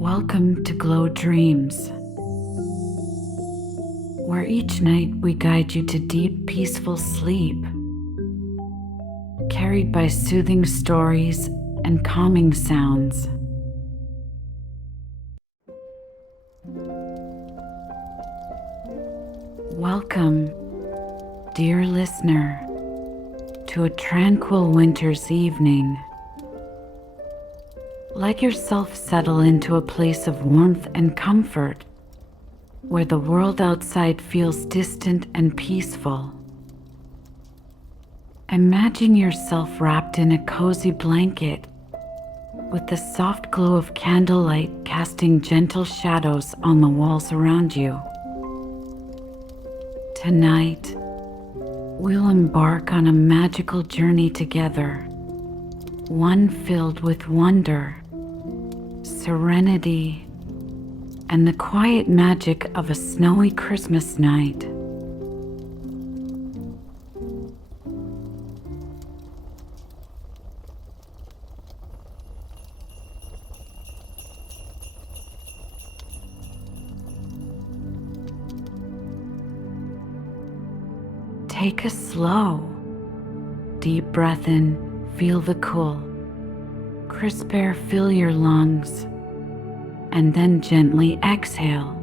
Welcome to Glow Dreams, where each night we guide you to deep, peaceful sleep, carried by soothing stories and calming sounds. Welcome, dear listener, to a tranquil winter's evening. Let yourself settle into a place of warmth and comfort, where the world outside feels distant and peaceful. Imagine yourself wrapped in a cozy blanket, with the soft glow of candlelight casting gentle shadows on the walls around you. Tonight, we'll embark on a magical journey together, one filled with wonder, serenity, and the quiet magic of a snowy Christmas night. Take a slow, deep breath in, feel the cool, crisp air fill your lungs, and then gently exhale,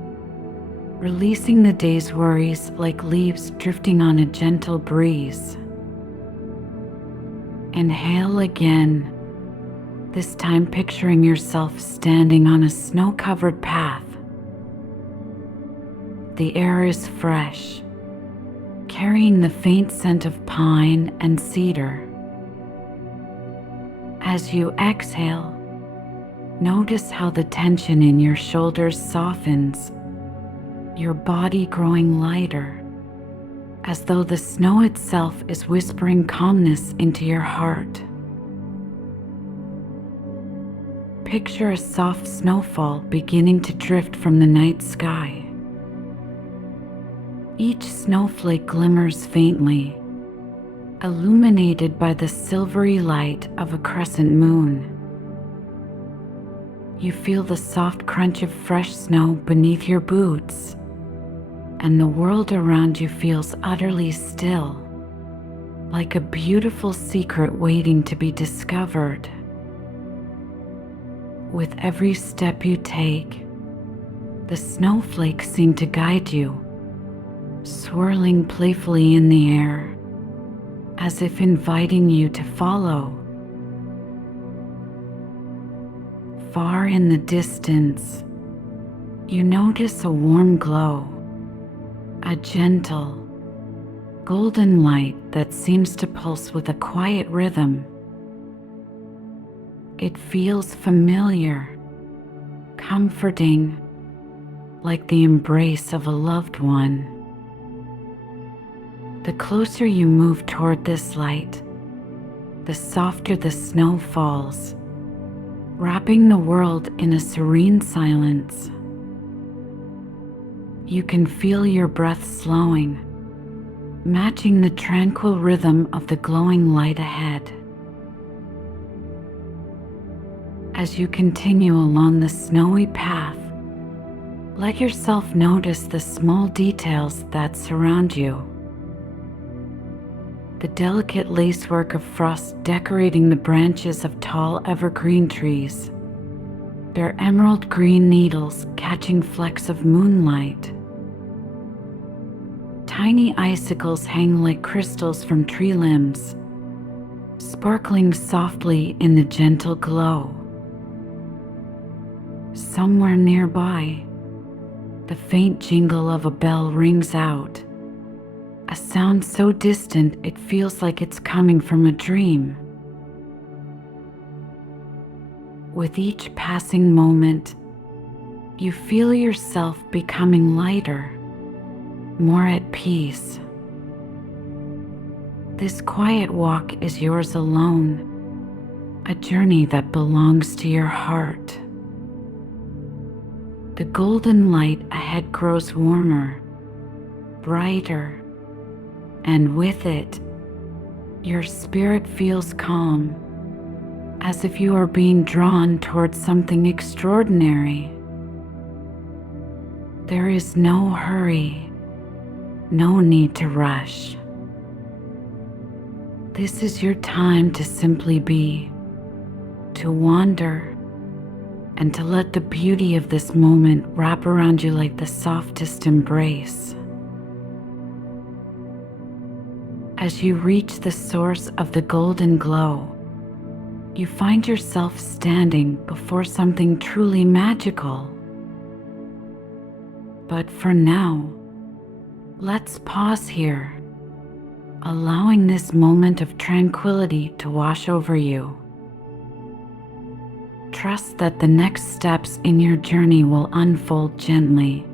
releasing the day's worries like leaves drifting on a gentle breeze. Inhale again, this time picturing yourself standing on a snow-covered path. The air is fresh, carrying the faint scent of pine and cedar. As you exhale, notice how the tension in your shoulders softens, your body growing lighter, as though the snow itself is whispering calmness into your heart. Picture a soft snowfall beginning to drift from the night sky. Each snowflake glimmers faintly, illuminated by the silvery light of a crescent moon. You feel the soft crunch of fresh snow beneath your boots, and the world around you feels utterly still, like a beautiful secret waiting to be discovered. With every step you take, the snowflakes seem to guide you, swirling playfully in the air, as if inviting you to follow. Far in the distance, you notice a warm glow, a gentle, golden light that seems to pulse with a quiet rhythm. It feels familiar, comforting, like the embrace of a loved one. The closer you move toward this light, the softer the snow falls, wrapping the world in a serene silence. You can feel your breath slowing, matching the tranquil rhythm of the glowing light ahead. As you continue along the snowy path, let yourself notice the small details that surround you. The delicate lacework of frost decorating the branches of tall evergreen trees, their emerald green needles catching flecks of moonlight. Tiny icicles hang like crystals from tree limbs, sparkling softly in the gentle glow. Somewhere nearby, the faint jingle of a bell rings out, a sound so distant it feels like it's coming from a dream. With each passing moment, you feel yourself becoming lighter, more at peace. This quiet walk is yours alone, a journey that belongs to your heart. The golden light ahead grows warmer, brighter, and with it, your spirit feels calm, as if you are being drawn towards something extraordinary. There is no hurry, no need to rush. This is your time to simply be, to wander, and to let the beauty of this moment wrap around you like the softest embrace. As you reach the source of the golden glow, you find yourself standing before something truly magical. But for now, let's pause here, allowing this moment of tranquility to wash over you. Trust that the next steps in your journey will unfold gently,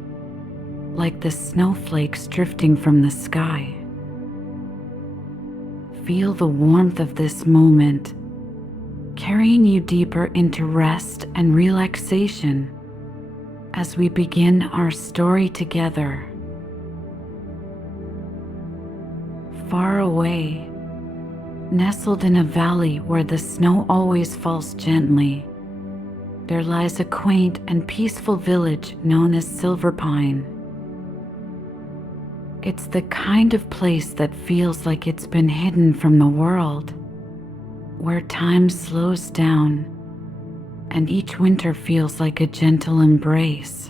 like the snowflakes drifting from the sky. Feel the warmth of this moment, carrying you deeper into rest and relaxation as we begin our story together. Far away, nestled in a valley where the snow always falls gently, there lies a quaint and peaceful village known as Silverpine. It's the kind of place that feels like it's been hidden from the world, where time slows down and each winter feels like a gentle embrace.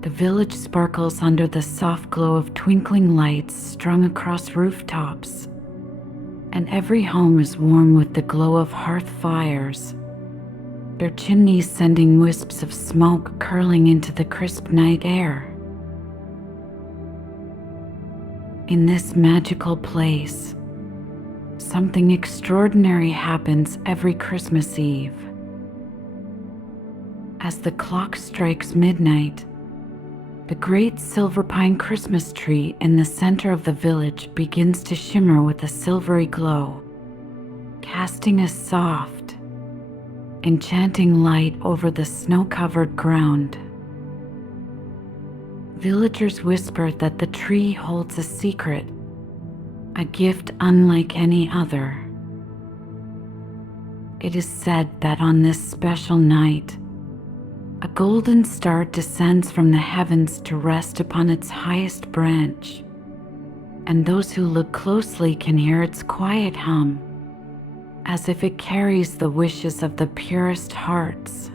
The village sparkles under the soft glow of twinkling lights strung across rooftops, and every home is warm with the glow of hearth fires, their chimneys sending wisps of smoke curling into the crisp night air. In this magical place, something extraordinary happens every Christmas Eve. As the clock strikes midnight, the great Silverpine Christmas tree in the center of the village begins to shimmer with a silvery glow, casting a soft, enchanting light over the snow-covered ground. Villagers whisper that the tree holds a secret, a gift unlike any other. It is said that on this special night, a golden star descends from the heavens to rest upon its highest branch, and those who look closely can hear its quiet hum, as if it carries the wishes of the purest hearts.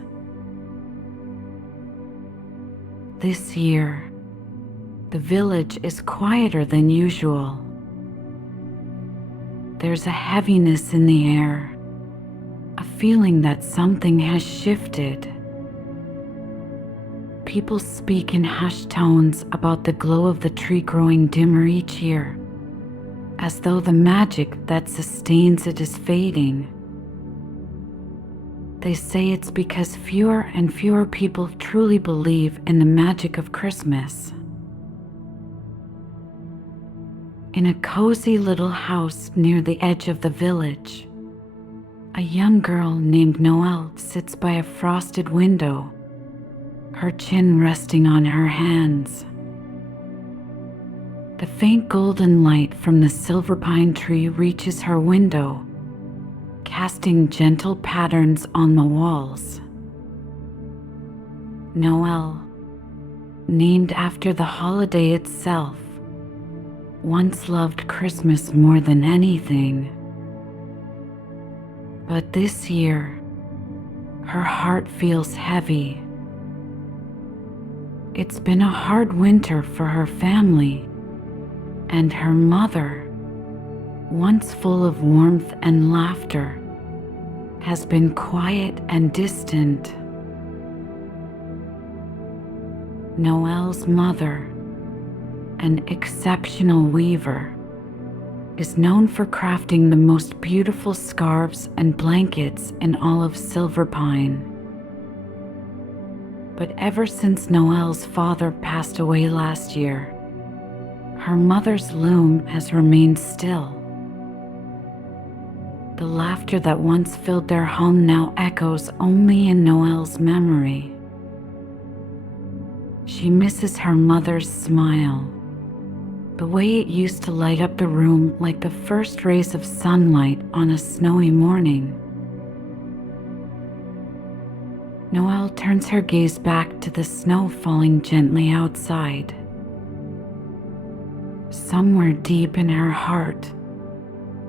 This year, the village is quieter than usual. There's a heaviness in the air, a feeling that something has shifted. People speak in hushed tones about the glow of the tree growing dimmer each year, as though the magic that sustains it is fading. They say it's because fewer and fewer people truly believe in the magic of Christmas. In a cozy little house near the edge of the village, a young girl named Noelle sits by a frosted window, her chin resting on her hands. The faint golden light from the silverpine tree reaches her window, casting gentle patterns on the walls. Noelle, named after the holiday itself, once loved Christmas more than anything. But this year, her heart feels heavy. It's been a hard winter for her family, and her mother, once full of warmth and laughter, has been quiet and distant. Noelle's mother, an exceptional weaver, is known for crafting the most beautiful scarves and blankets in all of Silverpine. But ever since Noelle's father passed away last year, her mother's loom has remained still. The laughter that once filled their home now echoes only in Noelle's memory. She misses her mother's smile, the way it used to light up the room like the first rays of sunlight on a snowy morning. Noelle turns her gaze back to the snow falling gently outside. Somewhere deep in her heart,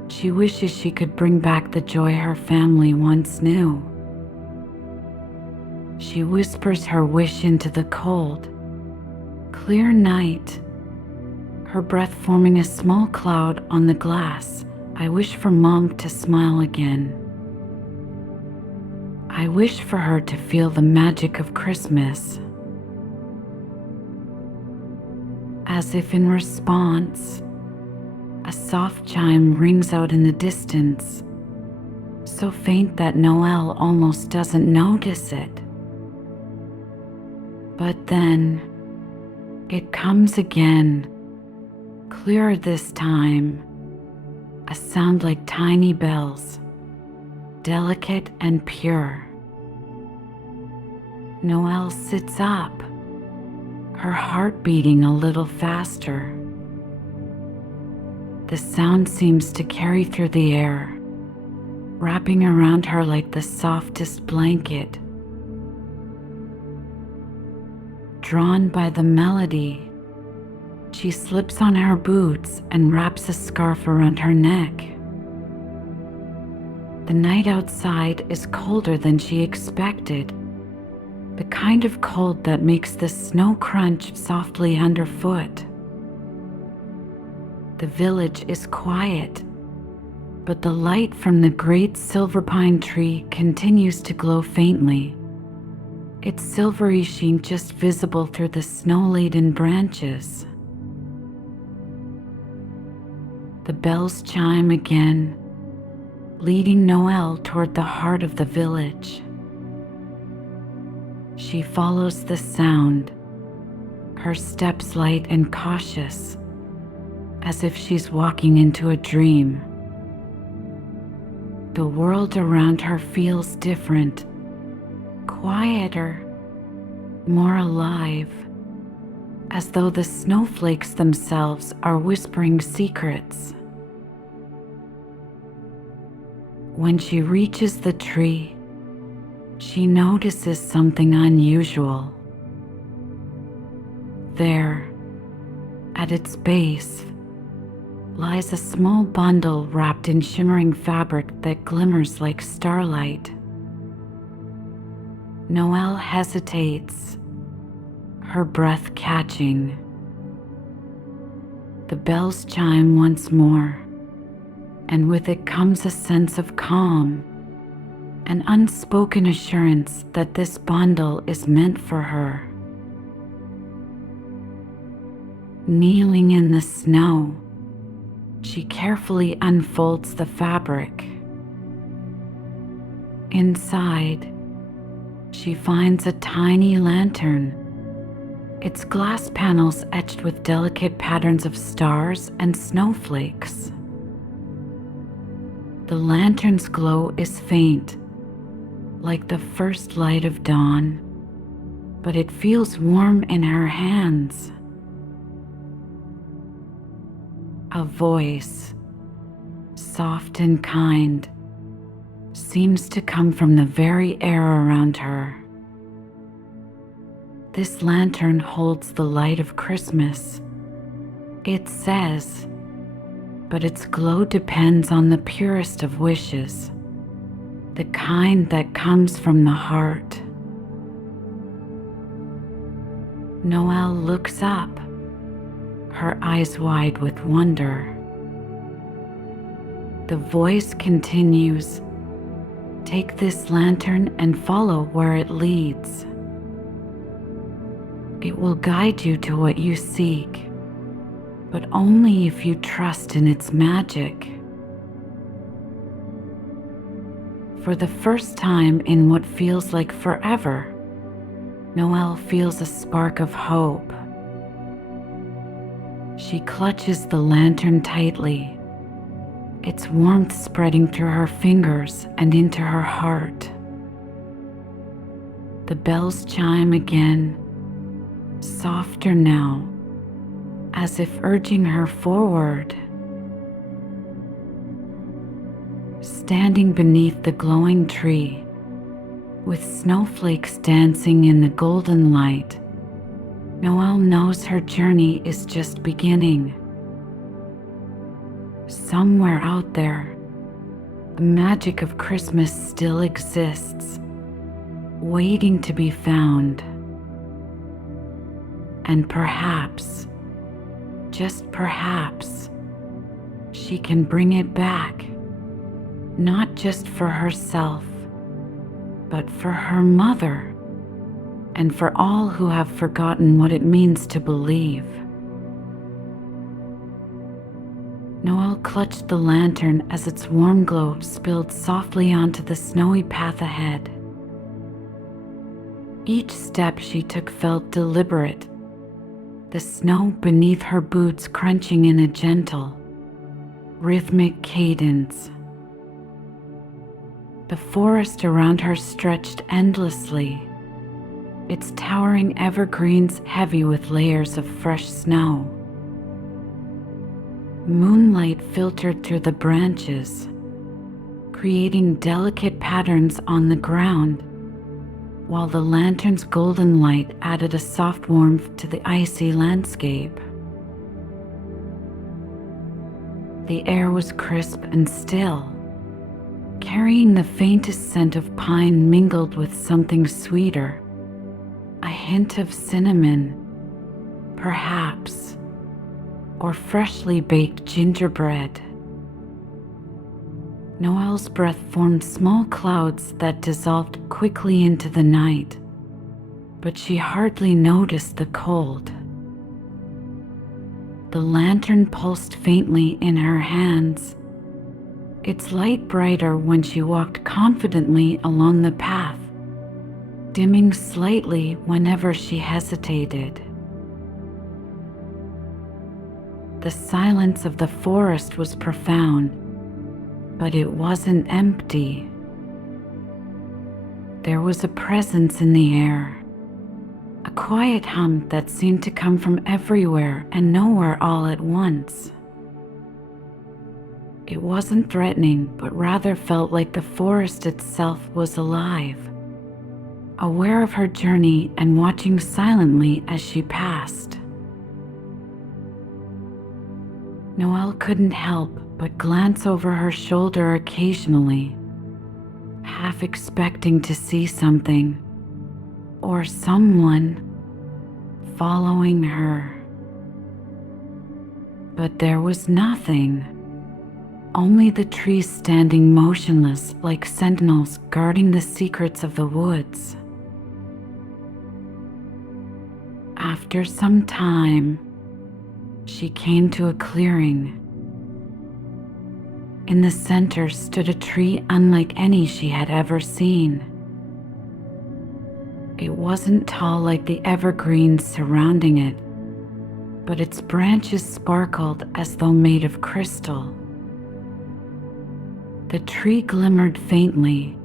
she wishes she could bring back the joy her family once knew. She whispers her wish into the cold, clear night, her breath forming a small cloud on the glass. I wish for Mom to smile again. I wish for her to feel the magic of Christmas. As if in response, a soft chime rings out in the distance, so faint that Noelle almost doesn't notice it. But then, it comes again, clearer this time, a sound like tiny bells, delicate and pure. Noelle sits up, her heart beating a little faster. The sound seems to carry through the air, wrapping around her like the softest blanket. Drawn by the melody, she slips on her boots and wraps a scarf around her neck. The night outside is colder than she expected, the kind of cold that makes the snow crunch softly underfoot. The village is quiet, but the light from the great silverpine tree continues to glow faintly, its silvery sheen just visible through the snow-laden branches. The bells chime again, leading Noelle toward the heart of the village. She follows the sound, her steps light and cautious, as if she's walking into a dream. The world around her feels different, quieter, more alive, as though the snowflakes themselves are whispering secrets. When she reaches the tree, she notices something unusual. There, at its base, lies a small bundle wrapped in shimmering fabric that glimmers like starlight. Noelle hesitates, her breath catching. The bells chime once more, and with it comes a sense of calm, an unspoken assurance that this bundle is meant for her. Kneeling in the snow, she carefully unfolds the fabric. Inside, she finds a tiny lantern, its glass panels etched with delicate patterns of stars and snowflakes. The lantern's glow is faint, like the first light of dawn, but it feels warm in her hands. A voice, soft and kind, seems to come from the very air around her. This lantern holds the light of Christmas, it says, but its glow depends on the purest of wishes, the kind that comes from the heart. Noelle looks up, her eyes wide with wonder. The voice continues, "Take this lantern and follow where it leads. It will guide you to what you seek, but only if you trust in its magic." For the first time in what feels like forever, Noelle feels a spark of hope. She clutches the lantern tightly, its warmth spreading through her fingers and into her heart. The bells chime again, softer now, as if urging her forward. Standing beneath the glowing tree, with snowflakes dancing in the golden light, Noelle knows her journey is just beginning. Somewhere out there, the magic of Christmas still exists, waiting to be found. And perhaps, just perhaps, she can bring it back, not just for herself, but for her mother, and for all who have forgotten what it means to believe. Noelle clutched the lantern as its warm glow spilled softly onto the snowy path ahead. Each step she took felt deliberate, the snow beneath her boots crunching in a gentle, rhythmic cadence. The forest around her stretched endlessly, its towering evergreens heavy with layers of fresh snow. Moonlight filtered through the branches, creating delicate patterns on the ground, while the lantern's golden light added a soft warmth to the icy landscape. The air was crisp and still, carrying the faintest scent of pine mingled with something sweeter, a hint of cinnamon, perhaps, or freshly baked gingerbread. Noelle's breath formed small clouds that dissolved quickly into the night, but she hardly noticed the cold. The lantern pulsed faintly in her hands, its light brighter when she walked confidently along the path, dimming slightly whenever she hesitated. The silence of the forest was profound, but it wasn't empty. There was a presence in the air, a quiet hum that seemed to come from everywhere and nowhere all at once. It wasn't threatening, but rather felt like the forest itself was alive, aware of her journey and watching silently as she passed. Noelle couldn't help but glance over her shoulder occasionally, half expecting to see something or someone following her. But there was nothing. Only the trees standing motionless like sentinels guarding the secrets of the woods. After some time, she came to a clearing. In the center stood a tree unlike any she had ever seen. It wasn't tall like the evergreens surrounding it, but its branches sparkled as though made of crystal. The tree glimmered faintly,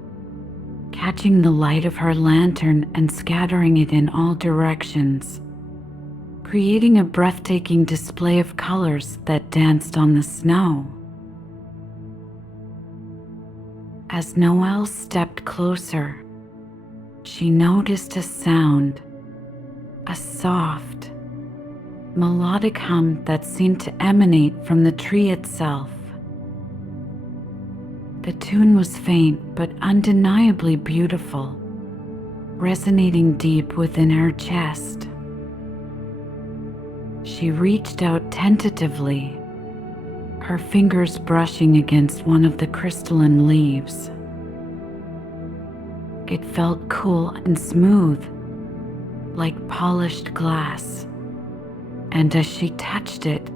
catching the light of her lantern and scattering it in all directions, creating a breathtaking display of colors that danced on the snow. As Noelle stepped closer, she noticed a sound, a soft, melodic hum that seemed to emanate from the tree itself. The tune was faint but undeniably beautiful, resonating deep within her chest. She reached out tentatively, her fingers brushing against one of the crystalline leaves. It felt cool and smooth, like polished glass, and as she touched it,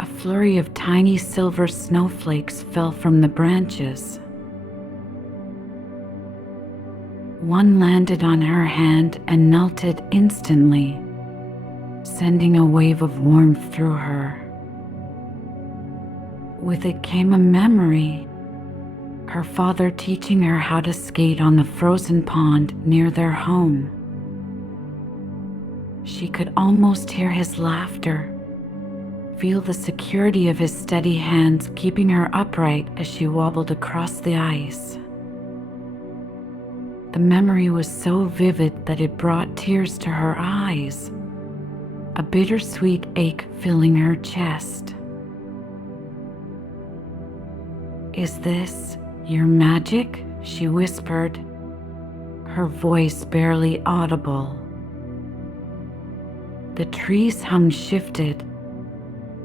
a flurry of tiny silver snowflakes fell from the branches. One landed on her hand and melted instantly, sending a wave of warmth through her. With it came a memory, her father teaching her how to skate on the frozen pond near their home. She could almost hear his laughter, Feel the security of his steady hands keeping her upright as she wobbled across the ice. The memory was so vivid that it brought tears to her eyes, a bittersweet ache filling her chest. "Is this your magic?" she whispered, her voice barely audible. The tree's hum shifted,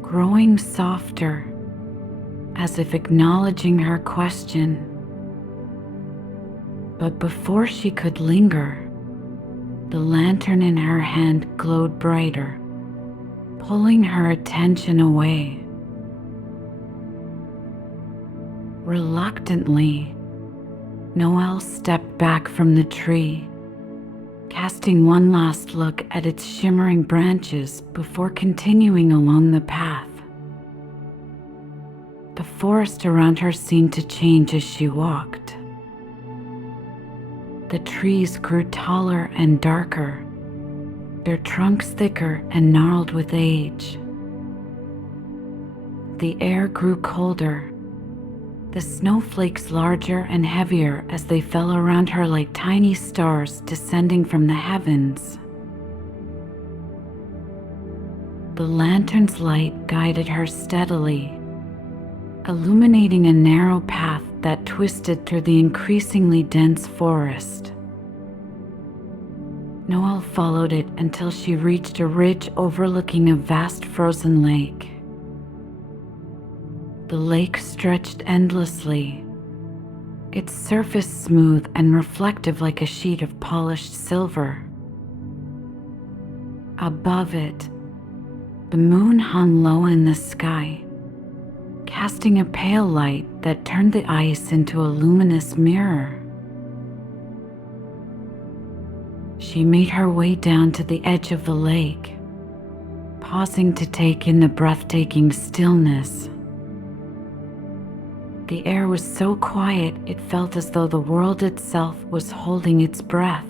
growing softer, as if acknowledging her question. But before she could linger, the lantern in her hand glowed brighter, pulling her attention away. Reluctantly, Noelle stepped back from the tree, casting one last look at its shimmering branches before continuing along the path. The forest around her seemed to change as she walked. The trees grew taller and darker, their trunks thicker and gnarled with age. The air grew colder, the snowflakes larger and heavier as they fell around her like tiny stars descending from the heavens. The lantern's light guided her steadily, illuminating a narrow path that twisted through the increasingly dense forest. Noelle followed it until she reached a ridge overlooking a vast frozen lake. The lake stretched endlessly, its surface smooth and reflective like a sheet of polished silver. Above it, the moon hung low in the sky, casting a pale light that turned the ice into a luminous mirror. She made her way down to the edge of the lake, pausing to take in the breathtaking stillness. The air was so quiet it felt as though the world itself was holding its breath.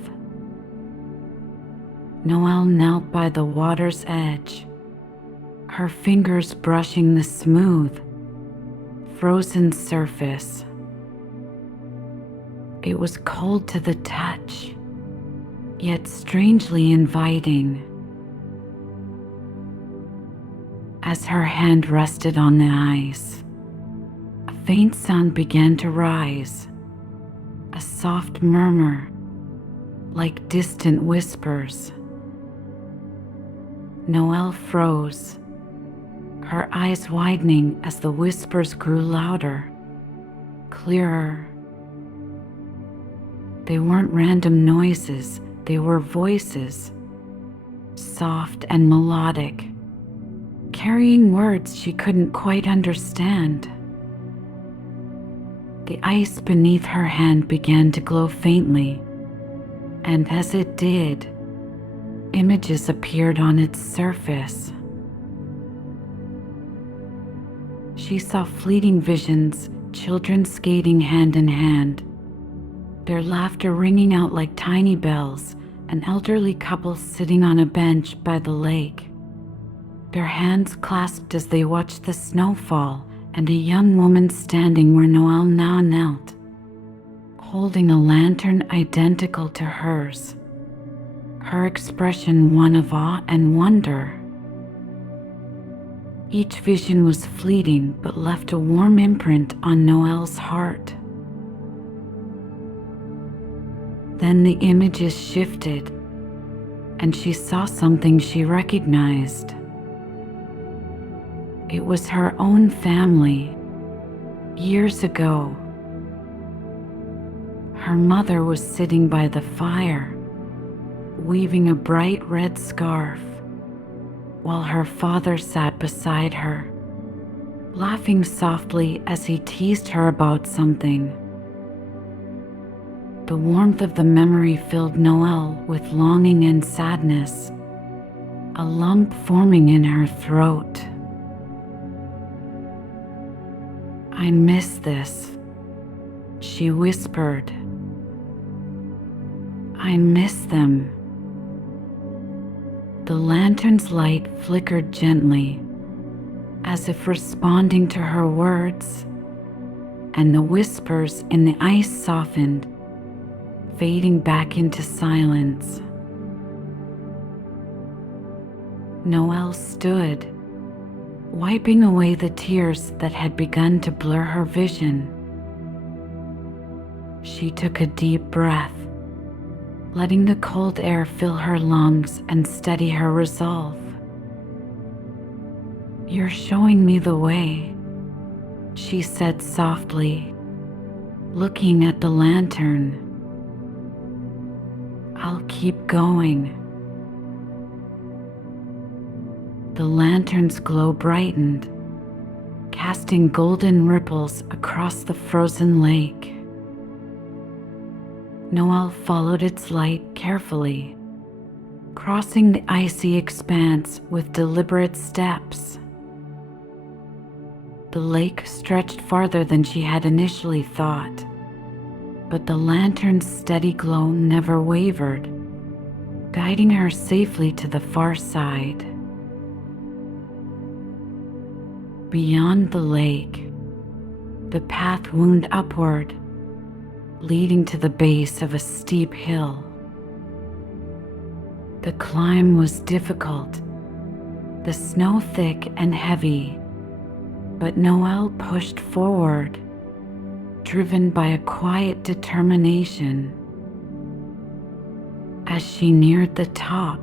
Noelle knelt by the water's edge, her fingers brushing the smooth, frozen surface. It was cold to the touch, yet strangely inviting. As her hand rested on the ice, a faint sound began to rise, a soft murmur, like distant whispers. Noelle froze, her eyes widening as the whispers grew louder, clearer. They weren't random noises, they were voices, soft and melodic, carrying words she couldn't quite understand. The ice beneath her hand began to glow faintly, and as it did, images appeared on its surface. She saw fleeting visions, children skating hand in hand, their laughter ringing out like tiny bells, an elderly couple sitting on a bench by the lake, their hands clasped as they watched the snow fall, and a young woman standing where Noelle now knelt, holding a lantern identical to hers, her expression one of awe and wonder. Each vision was fleeting but left a warm imprint on Noelle's heart. Then the images shifted, and she saw something she recognized. It was her own family, years ago. Her mother was sitting by the fire, weaving a bright red scarf, while her father sat beside her, laughing softly as he teased her about something. The warmth of the memory filled Noelle with longing and sadness, a lump forming in her throat. "I miss this," she whispered. "I miss them." The lantern's light flickered gently, as if responding to her words, and the whispers in the ice softened, fading back into silence. Noelle stood, wiping away the tears that had begun to blur her vision. She took a deep breath, letting the cold air fill her lungs and steady her resolve. "You're showing me the way," she said softly, looking at the lantern. "I'll keep going." The lantern's glow brightened, casting golden ripples across the frozen lake. Noelle followed its light carefully, crossing the icy expanse with deliberate steps. The lake stretched farther than she had initially thought, but the lantern's steady glow never wavered, guiding her safely to the far side. Beyond the lake, the path wound upward, leading to the base of a steep hill. The climb was difficult, the snow thick and heavy, but Noelle pushed forward, driven by a quiet determination. As she neared the top,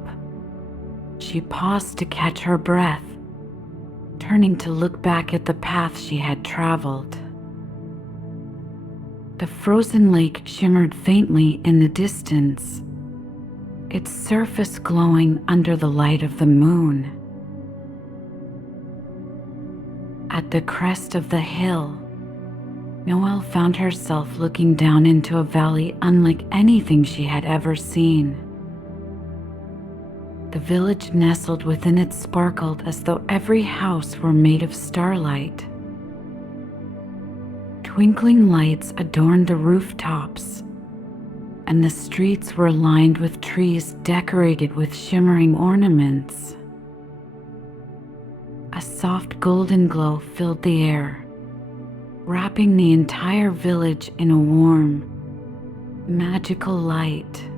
she paused to catch her breath, turning to look back at the path she had traveled. The frozen lake shimmered faintly in the distance, its surface glowing under the light of the moon. At the crest of the hill, Noelle found herself looking down into a valley unlike anything she had ever seen. The village nestled within it sparkled as though every house were made of starlight. Twinkling lights adorned the rooftops, and the streets were lined with trees decorated with shimmering ornaments. A soft golden glow filled the air, wrapping the entire village in a warm, magical light.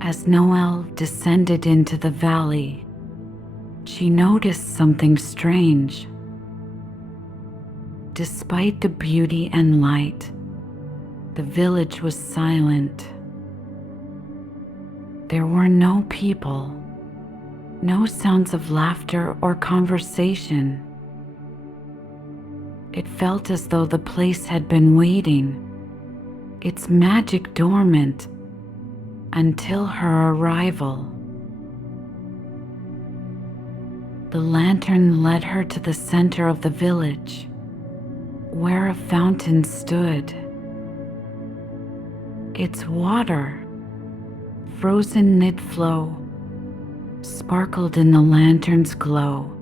As Noelle descended into the valley, she noticed something strange. Despite the beauty and light, the village was silent. There were no people, no sounds of laughter or conversation. It felt as though the place had been waiting, its magic dormant, until her arrival. The lantern led her to the center of the village, where a fountain stood. Its water, frozen mid-flow, sparkled in the lantern's glow,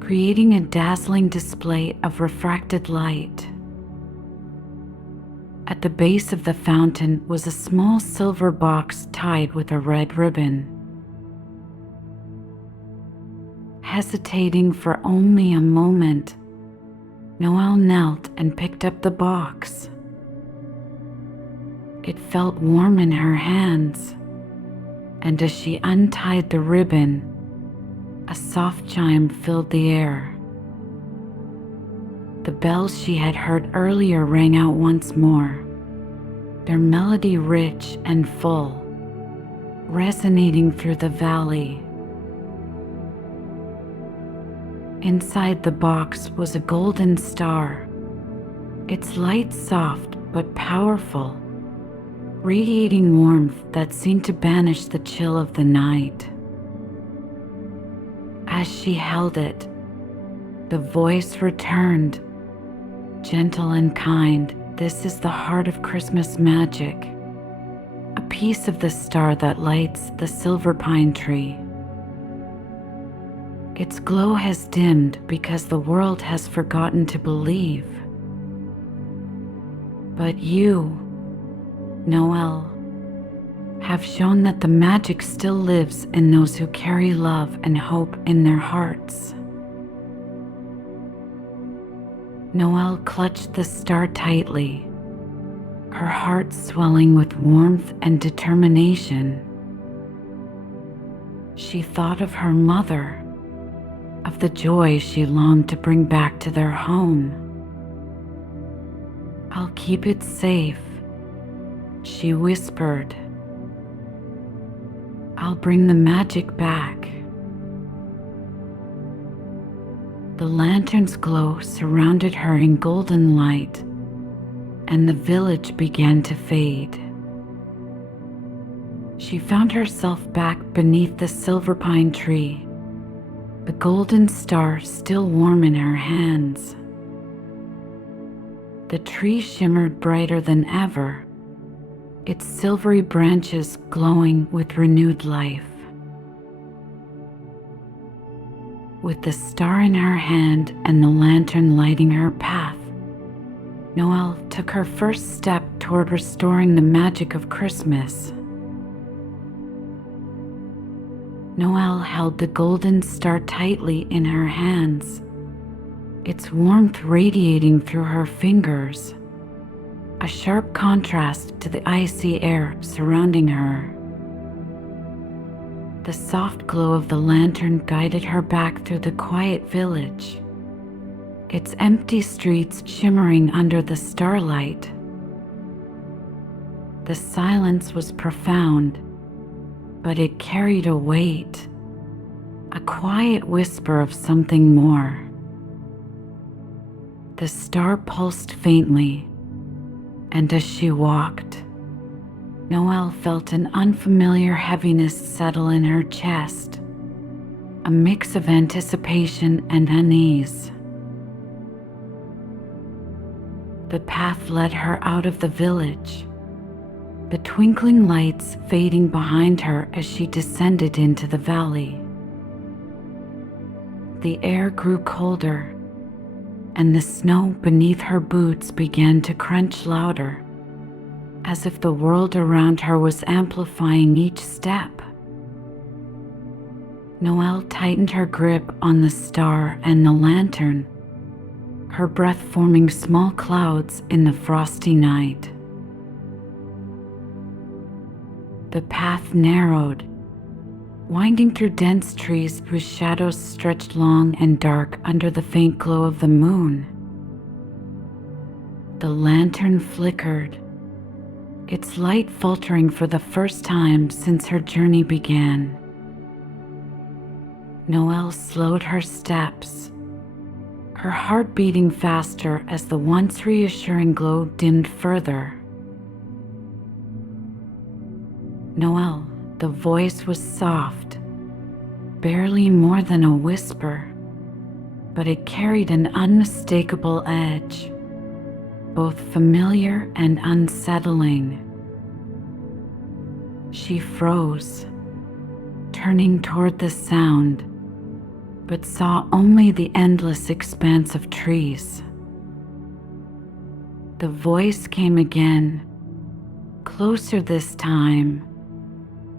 creating a dazzling display of refracted light. At the base of the fountain was a small silver box tied with a red ribbon. Hesitating for only a moment, Noelle knelt and picked up the box. It felt warm in her hands, and as she untied the ribbon, a soft chime filled the air. The bells she had heard earlier rang out once more, their melody rich and full, resonating through the valley. Inside the box was a golden star, its light soft but powerful, radiating warmth that seemed to banish the chill of the night. As she held it, the voice returned, gentle and kind. "This is the heart of Christmas magic, a piece of the star that lights the silverpine tree. Its glow has dimmed because the world has forgotten to believe. But you, Noelle, have shown that the magic still lives in those who carry love and hope in their hearts. Noelle clutched the star tightly, her heart swelling with warmth and determination. She thought of her mother, of the joy she longed to bring back to their home. "I'll keep it safe," she whispered. "I'll bring the magic back." The lantern's glow surrounded her in golden light, and the village began to fade. She found herself back beneath the silverpine tree, the golden star still warm in her hands. The tree shimmered brighter than ever, its silvery branches glowing with renewed life. With the star in her hand and the lantern lighting her path, Noelle took her first step toward restoring the magic of Christmas. Noelle held the golden star tightly in her hands, its warmth radiating through her fingers, a sharp contrast to the icy air surrounding her. The soft glow of the lantern guided her back through the quiet village, its empty streets shimmering under the starlight. The silence was profound, but it carried a weight, a quiet whisper of something more. The star pulsed faintly, and as she walked, Noelle felt an unfamiliar heaviness settle in her chest, a mix of anticipation and unease. The path led her out of the village, the twinkling lights fading behind her as she descended into the valley. The air grew colder, and the snow beneath her boots began to crunch louder, as if the world around her was amplifying each step. Noelle tightened her grip on the star and the lantern, her breath forming small clouds in the frosty night. The path narrowed, winding through dense trees whose shadows stretched long and dark under the faint glow of the moon. The lantern flickered, its light faltering for the first time since her journey began. Noelle slowed her steps, her heart beating faster as the once reassuring glow dimmed further. "Noelle," the voice was soft, barely more than a whisper, but it carried an unmistakable edge, both familiar and unsettling. She froze, turning toward the sound, but saw only the endless expanse of trees. The voice came again, closer this time,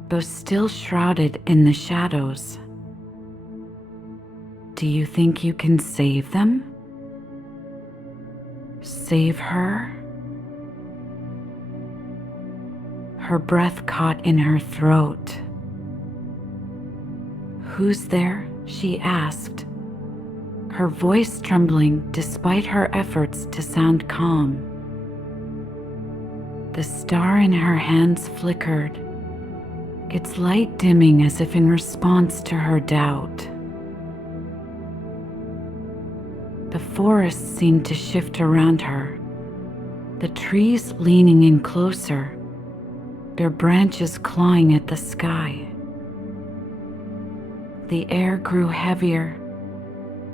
though still shrouded in the shadows. "Do you think you can save them? Save her?" Her breath caught in her throat. "Who's there?" she asked, her voice trembling despite her efforts to sound calm. The star in her hands flickered, its light dimming as if in response to her doubt. The forest seemed to shift around her, the trees leaning in closer, their branches clawing at the sky. The air grew heavier,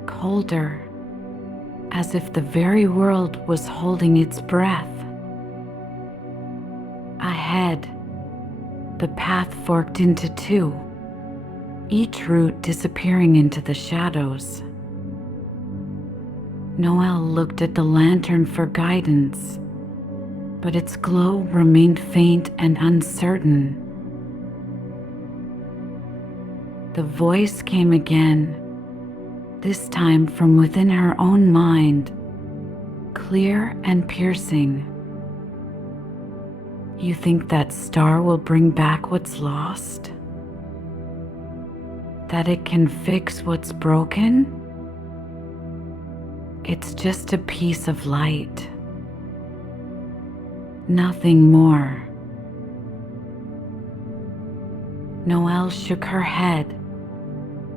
colder, as if the very world was holding its breath. Ahead, the path forked into two, each route disappearing into the shadows. Noelle looked at the lantern for guidance, but its glow remained faint and uncertain. The voice came again, this time from within her own mind, clear and piercing. You think that star will bring back what's lost? That it can fix what's broken? It's just a piece of light. Nothing more. Noelle shook her head,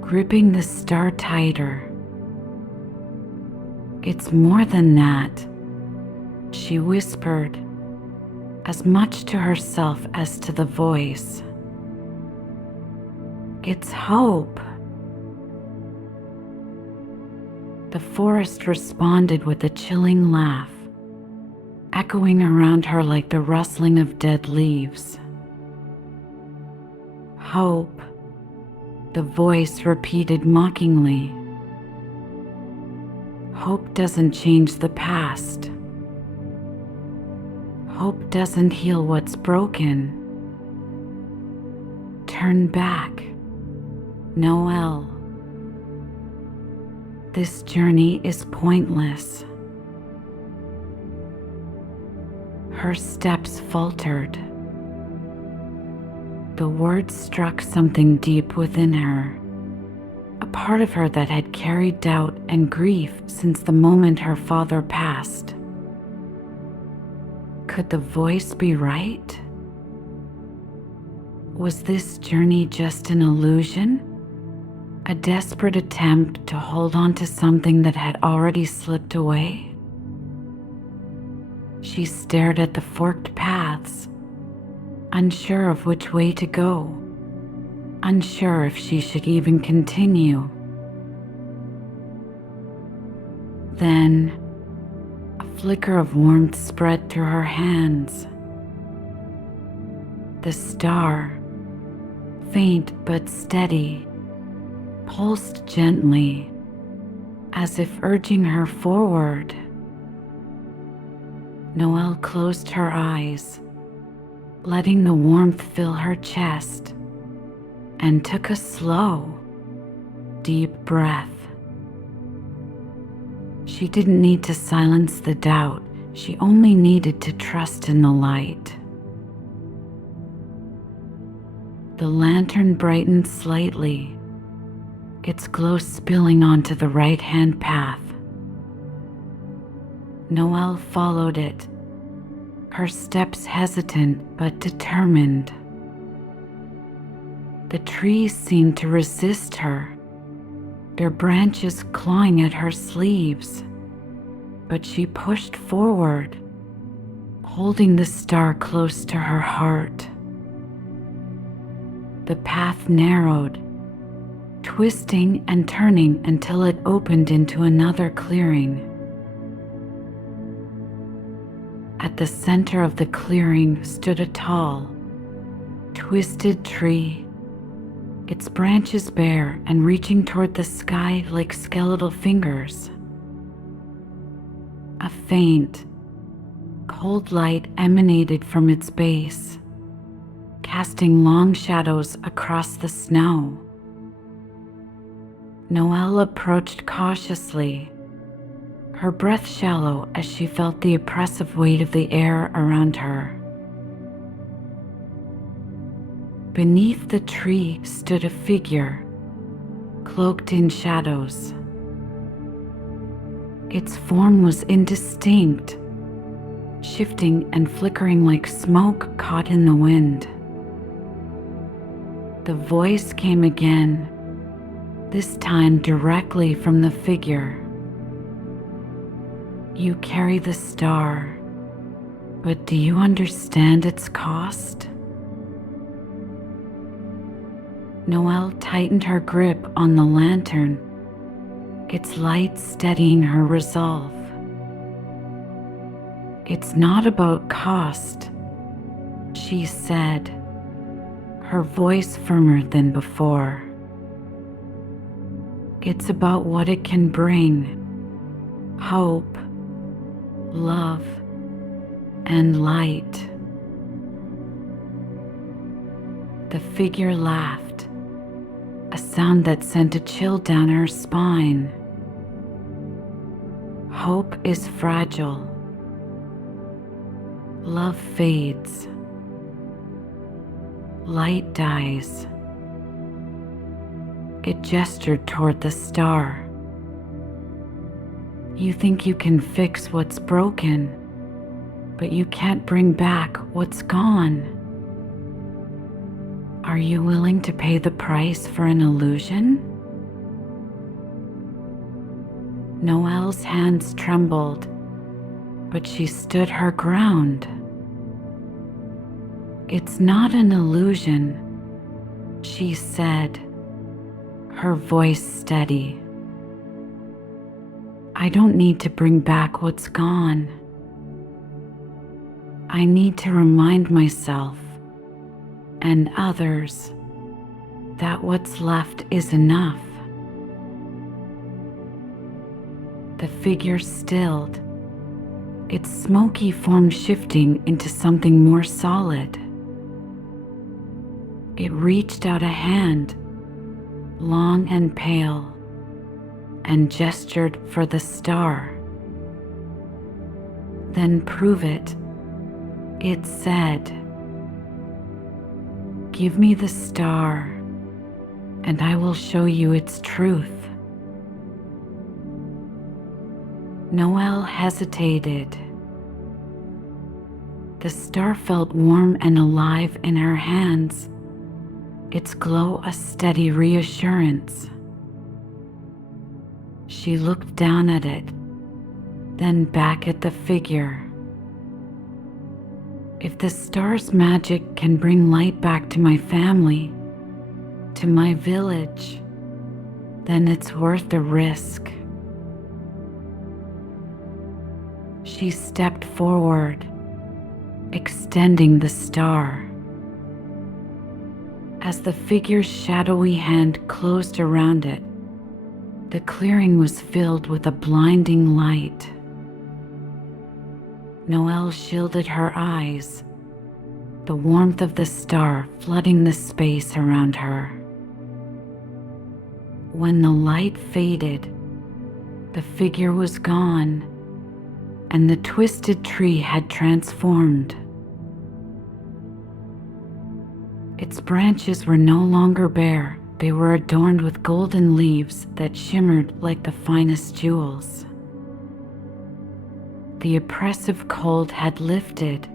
gripping the star tighter. It's more than that, she whispered, as much to herself as to the voice. It's hope. The forest responded with a chilling laugh, echoing around her like the rustling of dead leaves. Hope, the voice repeated mockingly. Hope doesn't change the past. Hope doesn't heal what's broken. Turn back, Noelle. This journey is pointless. Her steps faltered. The words struck something deep within her, a part of her that had carried doubt and grief since the moment her father passed. Could the voice be right? Was this journey just an illusion? A desperate attempt to hold on to something that had already slipped away? She stared at the forked paths, unsure of which way to go, unsure if she should even continue. Then, a flicker of warmth spread through her hands. The star, faint but steady, pulsed gently, as if urging her forward. Noelle closed her eyes, letting the warmth fill her chest, and took a slow, deep breath. She didn't need to silence the doubt, she only needed to trust in the light. The lantern brightened slightly, its glow spilling onto the right-hand path. Noelle followed it, her steps hesitant but determined. The trees seemed to resist her, their branches clawing at her sleeves, but she pushed forward, holding the star close to her heart. The path narrowed, twisting and turning until it opened into another clearing. At the center of the clearing stood a tall, twisted tree, its branches bare and reaching toward the sky like skeletal fingers. A faint, cold light emanated from its base, casting long shadows across the snow. Noelle approached cautiously, her breath shallow as she felt the oppressive weight of the air around her. Beneath the tree stood a figure, cloaked in shadows. Its form was indistinct, shifting and flickering like smoke caught in the wind. The voice came again, this time directly from the figure. You carry the star, but do you understand its cost? Noelle tightened her grip on the lantern, its light steadying her resolve. It's not about cost, she said, her voice firmer than before. It's about what it can bring: hope, love, and light. The figure laughed, a sound that sent a chill down her spine. Hope is fragile. Love fades. Light dies. It gestured toward the star. You think you can fix what's broken, but you can't bring back what's gone. Are you willing to pay the price for an illusion? Noelle's hands trembled, but she stood her ground. It's not an illusion, she said, her voice steady. I don't need to bring back what's gone. I need to remind myself and others that what's left is enough. The figure stilled, its smoky form shifting into something more solid. It reached out a hand, long and pale, and gestured for the star. Then prove it, it said. Give me the star, and I will show you its truth. Noelle hesitated. The star felt warm and alive in her hands, its glow a steady reassurance. She looked down at it, then back at the figure. If the star's magic can bring light back to my family, to my village, then it's worth the risk. She stepped forward, extending the star. As the figure's shadowy hand closed around it, the clearing was filled with a blinding light. Noelle shielded her eyes, the warmth of the star flooding the space around her. When the light faded, the figure was gone, and the twisted tree had transformed. Its branches were no longer bare, they were adorned with golden leaves that shimmered like the finest jewels. The oppressive cold had lifted,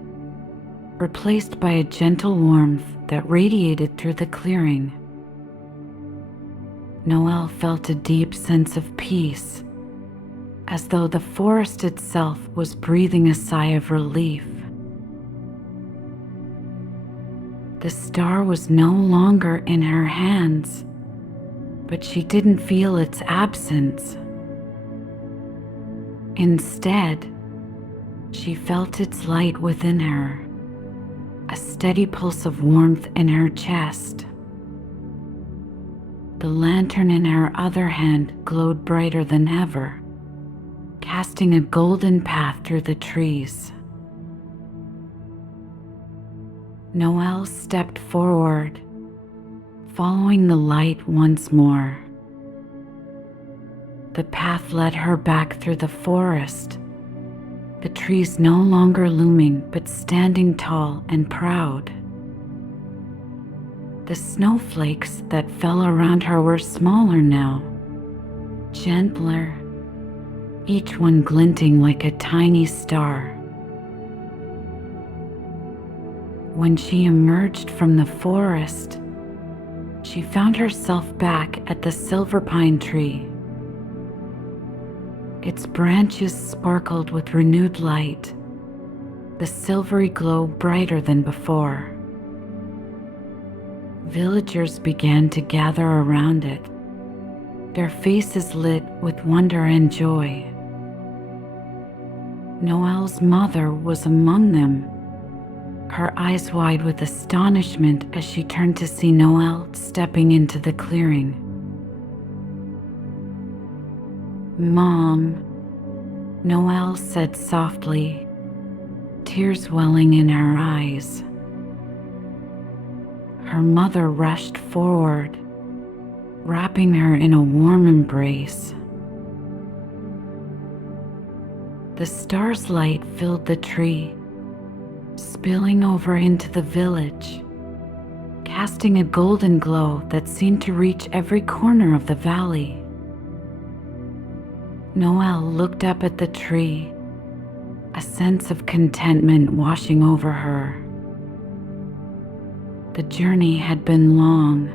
replaced by a gentle warmth that radiated through the clearing. Noelle felt a deep sense of peace, as though the forest itself was breathing a sigh of relief. The star was no longer in her hands, but she didn't feel its absence. Instead, she felt its light within her, a steady pulse of warmth in her chest. The lantern in her other hand glowed brighter than ever, casting a golden path through the trees. Noelle stepped forward, following the light once more. The path led her back through the forest, the trees no longer looming but standing tall and proud. The snowflakes that fell around her were smaller now, gentler, each one glinting like a tiny star. When she emerged from the forest, she found herself back at the silverpine tree. Its branches sparkled with renewed light, the silvery glow brighter than before. Villagers began to gather around it, their faces lit with wonder and joy. Noelle's mother was among them, her eyes wide with astonishment as she turned to see Noelle stepping into the clearing. "Mom," Noelle said softly, tears welling in her eyes. Her mother rushed forward, wrapping her in a warm embrace. The star's light filled the tree, spilling over into the village, casting a golden glow that seemed to reach every corner of the valley. Noelle looked up at the tree, a sense of contentment washing over her. The journey had been long,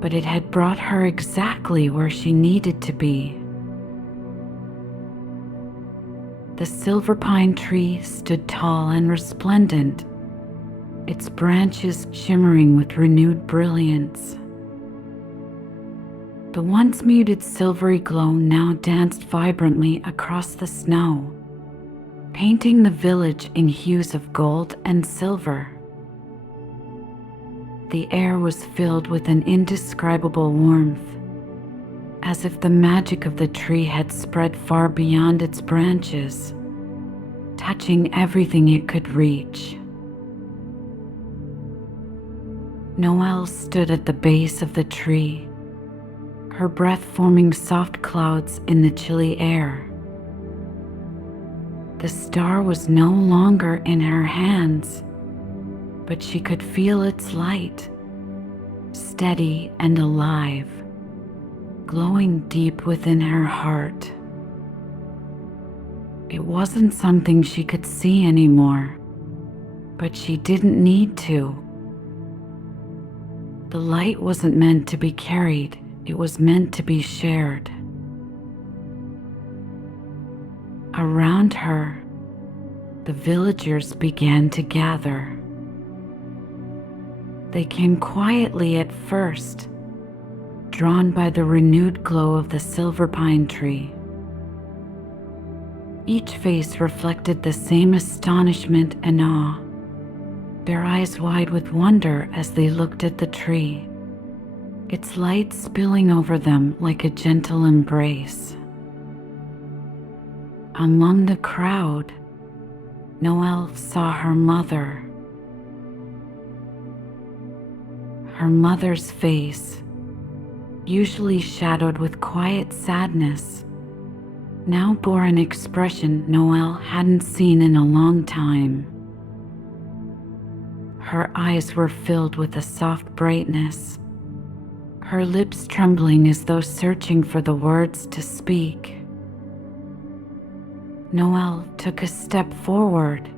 but it had brought her exactly where she needed to be. The silverpine tree stood tall and resplendent, its branches shimmering with renewed brilliance. The once muted silvery glow now danced vibrantly across the snow, painting the village in hues of gold and silver. The air was filled with an indescribable warmth, as if the magic of the tree had spread far beyond its branches, touching everything it could reach. Noelle stood at the base of the tree, her breath forming soft clouds in the chilly air. The star was no longer in her hands, but she could feel its light, steady and alive, glowing deep within her heart. It wasn't something she could see anymore, but she didn't need to. The light wasn't meant to be carried, it was meant to be shared. Around her, the villagers began to gather. They came quietly at first, drawn by the renewed glow of the silverpine tree. Each face reflected the same astonishment and awe, their eyes wide with wonder as they looked at the tree, its light spilling over them like a gentle embrace. Among the crowd, Noelle saw her mother. Her mother's face, usually shadowed with quiet sadness, now bore an expression Noelle hadn't seen in a long time. Her eyes were filled with a soft brightness, her lips trembling as though searching for the words to speak. Noelle took a step forward,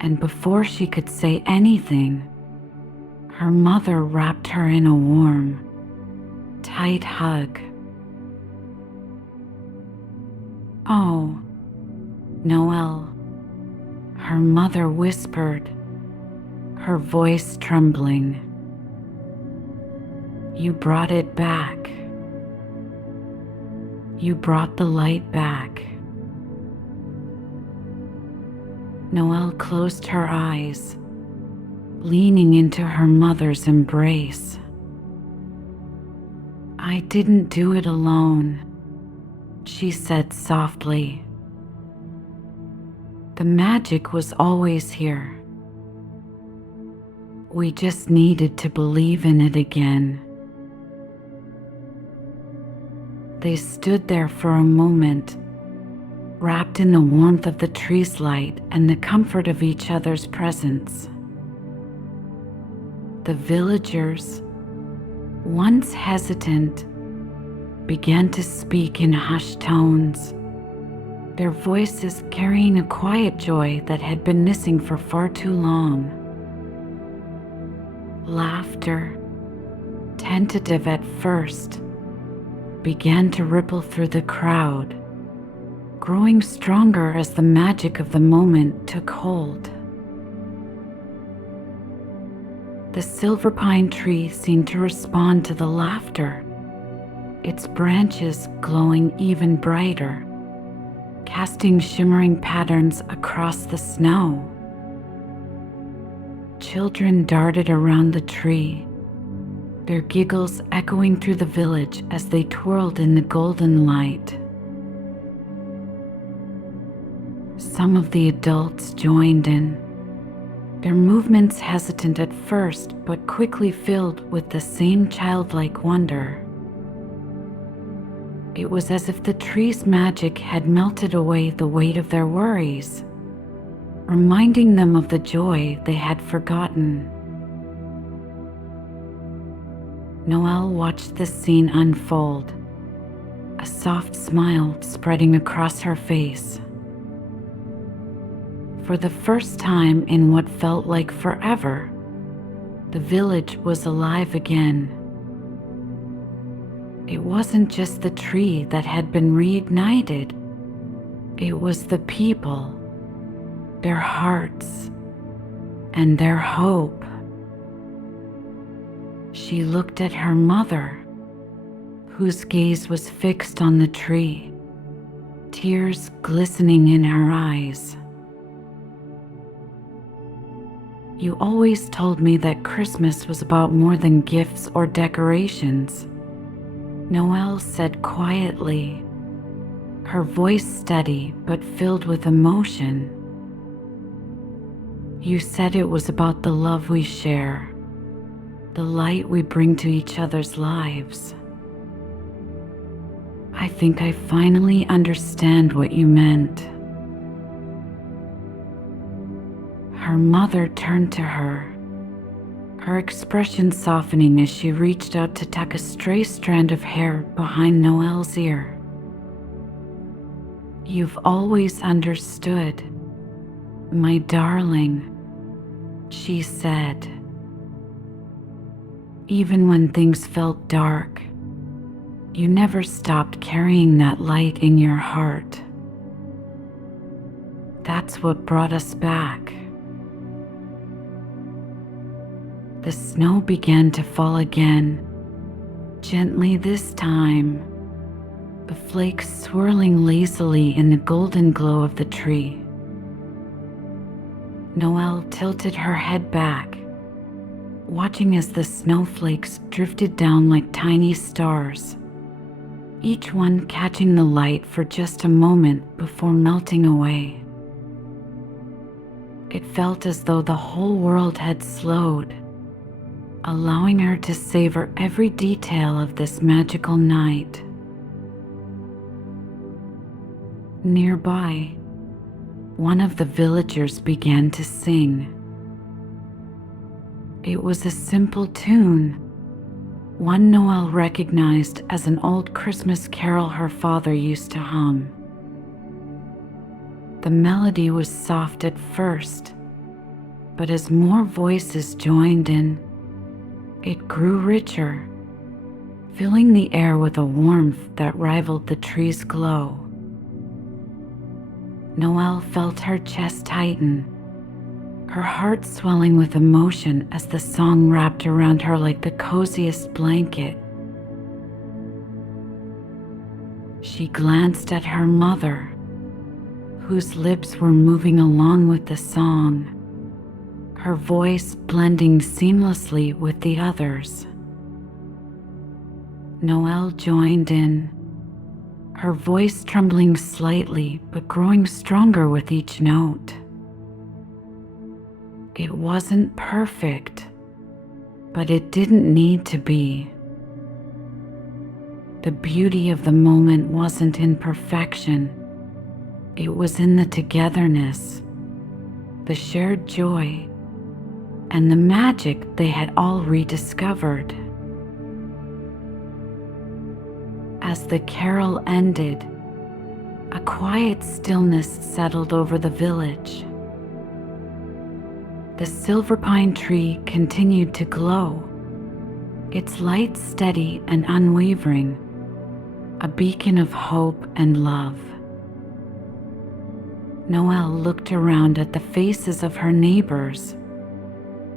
and before she could say anything, her mother wrapped her in a warm, tight hug. "Oh, Noelle," her mother whispered, her voice trembling. "You brought it back. You brought the light back." Noelle closed her eyes, leaning into her mother's embrace. "I didn't do it alone," she said softly. "The magic was always here. We just needed to believe in it again." They stood there for a moment, wrapped in the warmth of the tree's light and the comfort of each other's presence. The villagers, once hesitant, began to speak in hushed tones, their voices carrying a quiet joy that had been missing for far too long. Laughter, tentative at first, began to ripple through the crowd, growing stronger as the magic of the moment took hold. The silverpine tree seemed to respond to the laughter, its branches glowing even brighter, casting shimmering patterns across the snow. Children darted around the tree, their giggles echoing through the village as they twirled in the golden light. Some of the adults joined in, their movements hesitant at first but quickly filled with the same childlike wonder. It was as if the tree's magic had melted away the weight of their worries, reminding them of the joy they had forgotten. Noelle watched the scene unfold, a soft smile spreading across her face. For the first time in what felt like forever, the village was alive again. It wasn't just the tree that had been reignited. It was the people, their hearts, and their hope. She looked at her mother, whose gaze was fixed on the tree, tears glistening in her eyes. "You always told me that Christmas was about more than gifts or decorations," Noelle said quietly, her voice steady but filled with emotion. "You said it was about the love we share, the light we bring to each other's lives. I think I finally understand what you meant." Her mother turned to her, her expression softening as she reached out to tuck a stray strand of hair behind Noelle's ear. "You've always understood, my darling," she said. "Even when things felt dark, you never stopped carrying that light in your heart. That's what brought us back." The snow began to fall again, gently this time, the flakes swirling lazily in the golden glow of the tree. Noelle tilted her head back, watching as the snowflakes drifted down like tiny stars, each one catching the light for just a moment before melting away. It felt as though the whole world had slowed, allowing her to savor every detail of this magical night. Nearby, one of the villagers began to sing. It was a simple tune, one Noelle recognized as an old Christmas carol her father used to hum. The melody was soft at first, but as more voices joined in, it grew richer, filling the air with a warmth that rivaled the tree's glow. Noelle felt her chest tighten, her heart swelling with emotion as the song wrapped around her like the coziest blanket. She glanced at her mother, whose lips were moving along with the song, her voice blending seamlessly with the others. Noelle joined in, her voice trembling slightly but growing stronger with each note. It wasn't perfect, but it didn't need to be. The beauty of the moment wasn't in perfection, it was in the togetherness, the shared joy, and the magic they had all rediscovered. As the carol ended, a quiet stillness settled over the village. The silverpine tree continued to glow, its light steady and unwavering, a beacon of hope and love. Noelle looked around at the faces of her neighbors,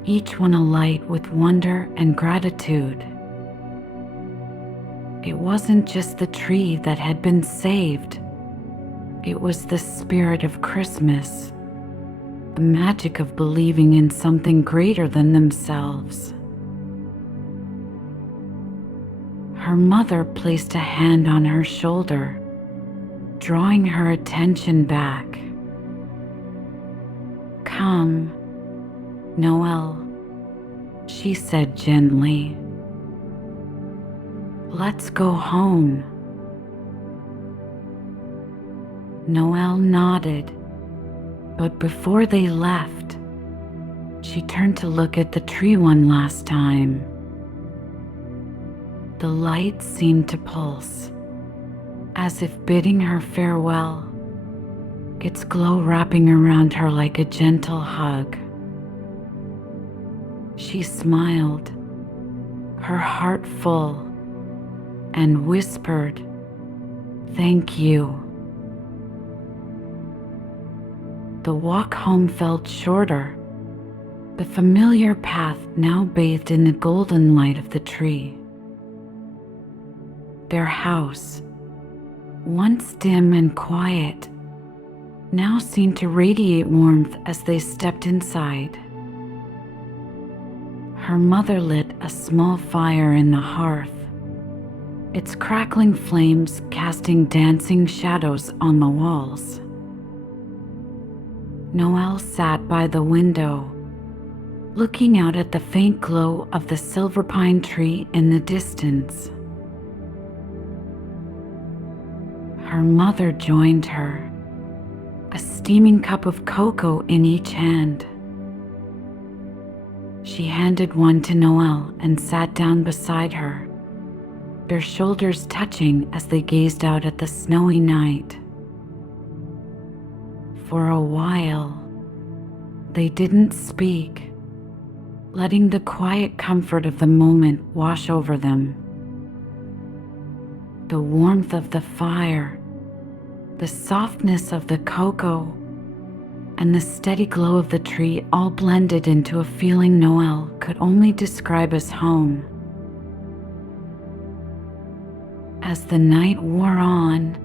each one alight with wonder and gratitude. It wasn't just the tree that had been saved. It was the spirit of Christmas, the magic of believing in something greater than themselves. Her mother placed a hand on her shoulder, drawing her attention back. "Come," "Noelle," she said gently, "let's go home." Noelle nodded, but before they left, she turned to look at the tree one last time. The light seemed to pulse, as if bidding her farewell, its glow wrapping around her like a gentle hug. She smiled, her heart full, and whispered, "Thank you." The walk home felt shorter, the familiar path now bathed in the golden light of the tree. Their house, once dim and quiet, now seemed to radiate warmth as they stepped inside. Her mother lit a small fire in the hearth, its crackling flames casting dancing shadows on the walls. Noelle sat by the window, looking out at the faint glow of the silverpine tree in the distance. Her mother joined her, a steaming cup of cocoa in each hand. She handed one to Noelle and sat down beside her, their shoulders touching as they gazed out at the snowy night. For a while, they didn't speak, letting the quiet comfort of the moment wash over them. The warmth of the fire, the softness of the cocoa, and the steady glow of the tree all blended into a feeling Noelle could only describe as home. As the night wore on,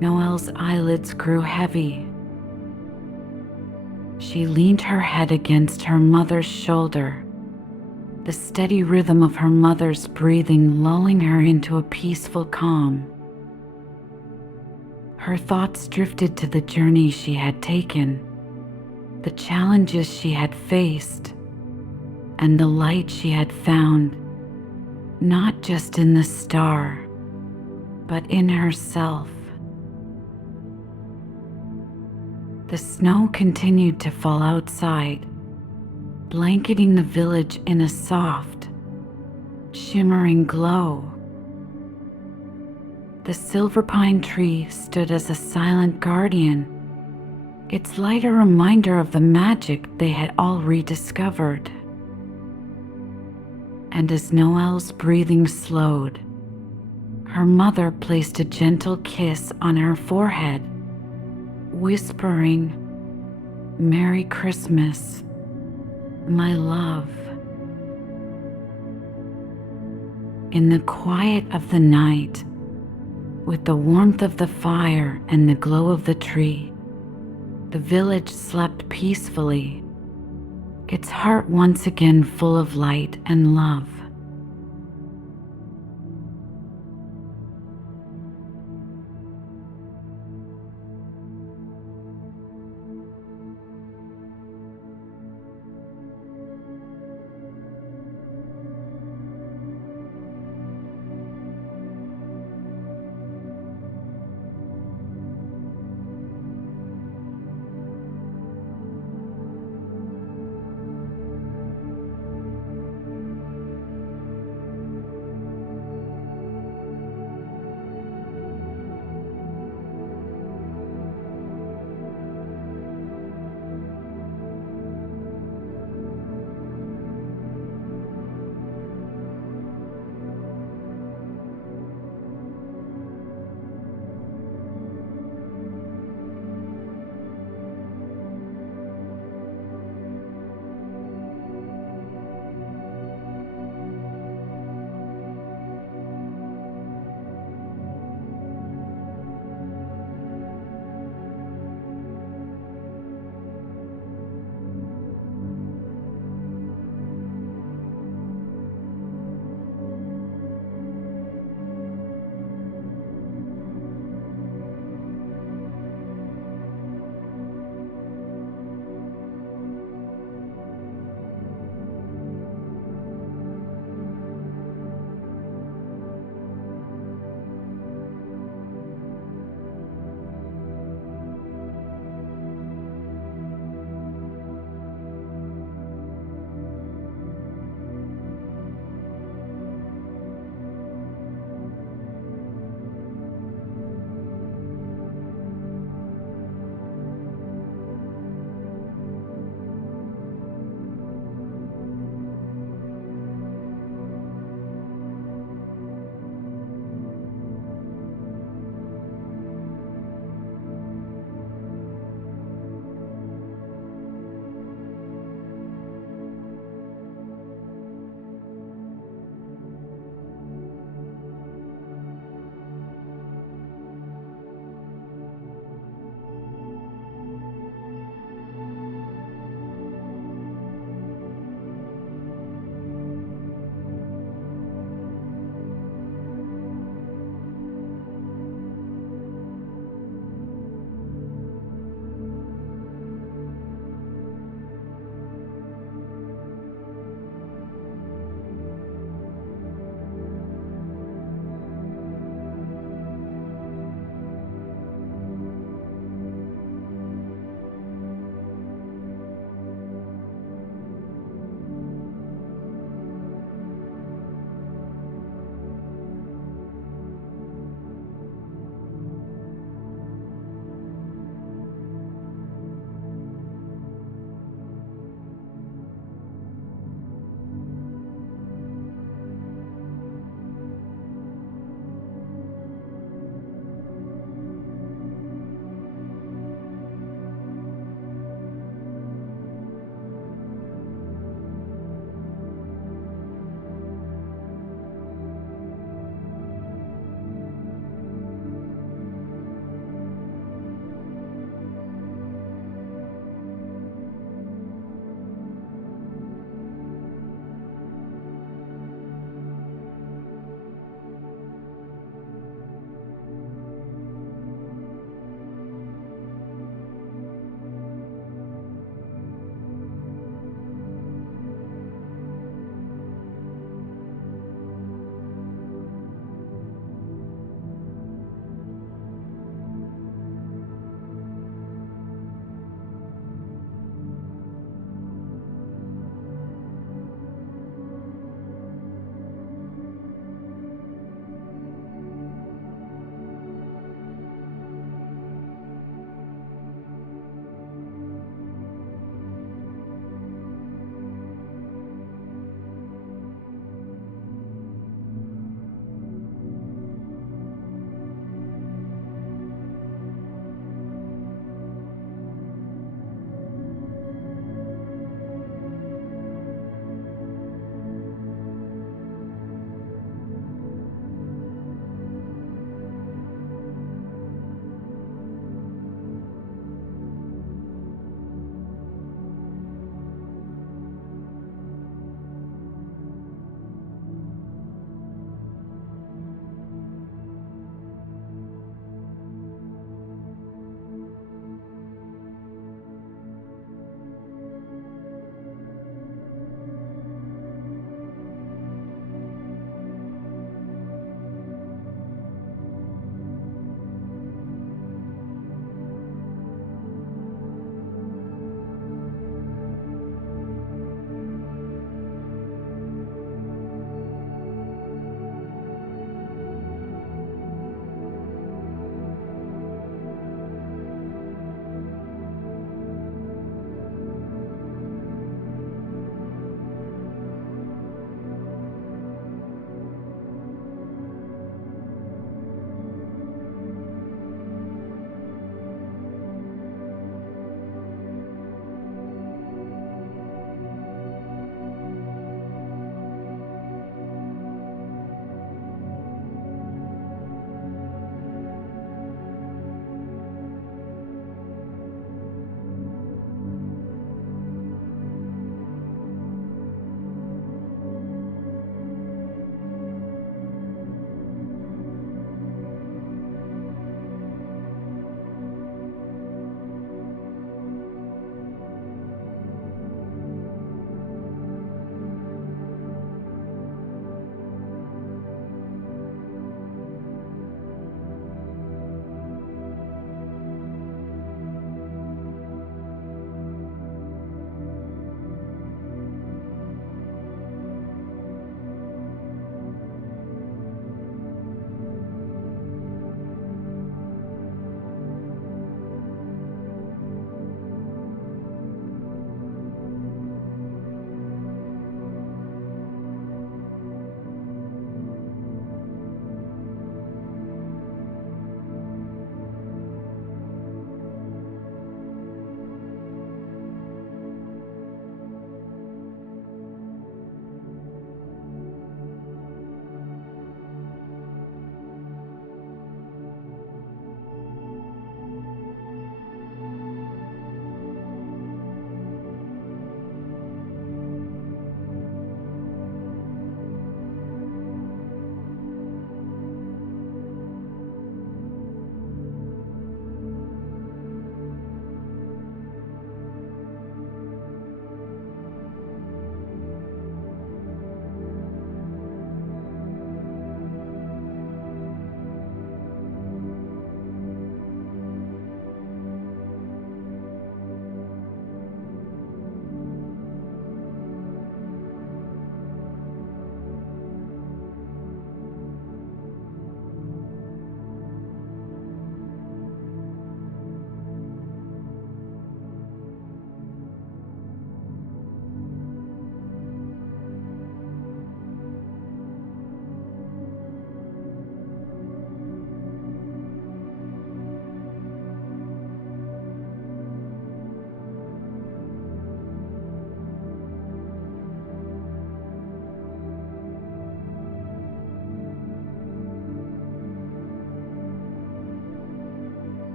Noelle's eyelids grew heavy. She leaned her head against her mother's shoulder, the steady rhythm of her mother's breathing lulling her into a peaceful calm. Her thoughts drifted to the journey she had taken, the challenges she had faced, and the light she had found, not just in the star, but in herself. The snow continued to fall outside, blanketing the village in a soft, shimmering glow. The silverpine tree stood as a silent guardian, its light a reminder of the magic they had all rediscovered. And as Noelle's breathing slowed, her mother placed a gentle kiss on her forehead, whispering, "Merry Christmas, my love." In the quiet of the night, with the warmth of the fire and the glow of the tree, the village slept peacefully, its heart once again full of light and love.